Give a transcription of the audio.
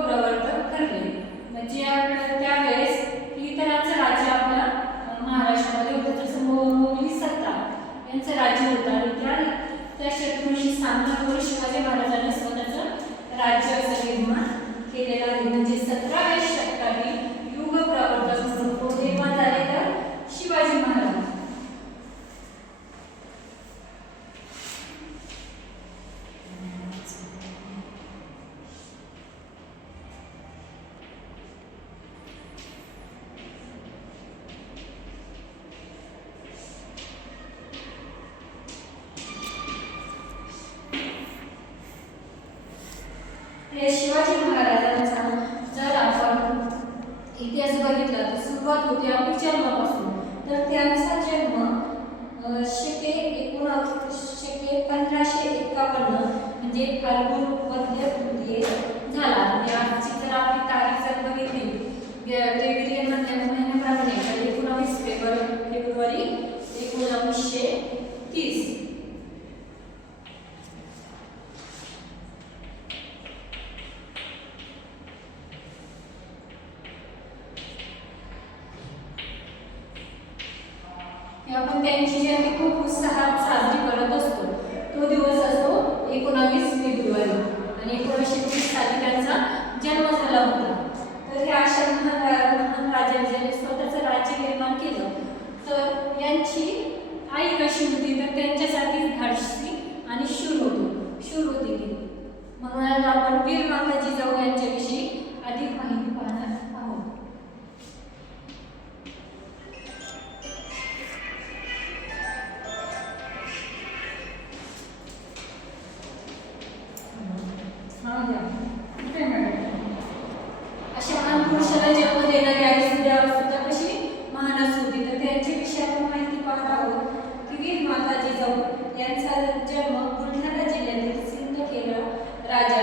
प्रवर्तक ठरले. म्हणजे त्यावेळेस इतरांचं राज्य आपल्या महाराष्ट्रामध्ये होतं. जसं मोगली सत्ता यांचं राज्य होतं आणि त्या शत्रूंशी सामना करून शिवाजी महाराजांनी स्वतःचं राज्य असं निर्माण केलेलं आहे. म्हणजे 17व्या शतकातील युग प्रवर्तक म्हणून निर्माण झाले तर शिवाजी महाराज. शिवाजी महाराजांचा जर आपण इतिहास बघितला तर सुरुवात होते आपली जन्मापासून. तर त्यांचा जन्म शके 1551 म्हणजे फाल्गुन वद्य तृतीये झाला. आणि आजची जर आपली तारीख जर बघितली ग्रेगोरियन महिन्याप्रमाणे तर 19 फेब्रुवारी 1930. आपण त्यांची जयंती खूप उत्साहात साजरी करत असतो. तो दिवस असतो 19 फेब्रुवारी आणि 1930 साली त्यांचा जन्म झाला होता. तर हे अशा महान राजांनी ज्यांनी स्वतःचं राज्य निर्माण केलं. तर यांची आई कशी होती तर त्यांच्यासाठी धाडसी आणि शूर होती ती. म्हणून आज आपण वीर माता जिजाऊ यांच्याविषयी अधिक माहिती पाहणार आहोत. अशा महान पुरुषाला जन्म देणारी आई सुद्धा कशी महानच होती. तर त्यांच्याविषयी आपण माहिती पाहत आहोत की वीर माता जिजाऊ यांचा जन्म बुलढाणा जिल्ह्यातील सिंदखेडा राजा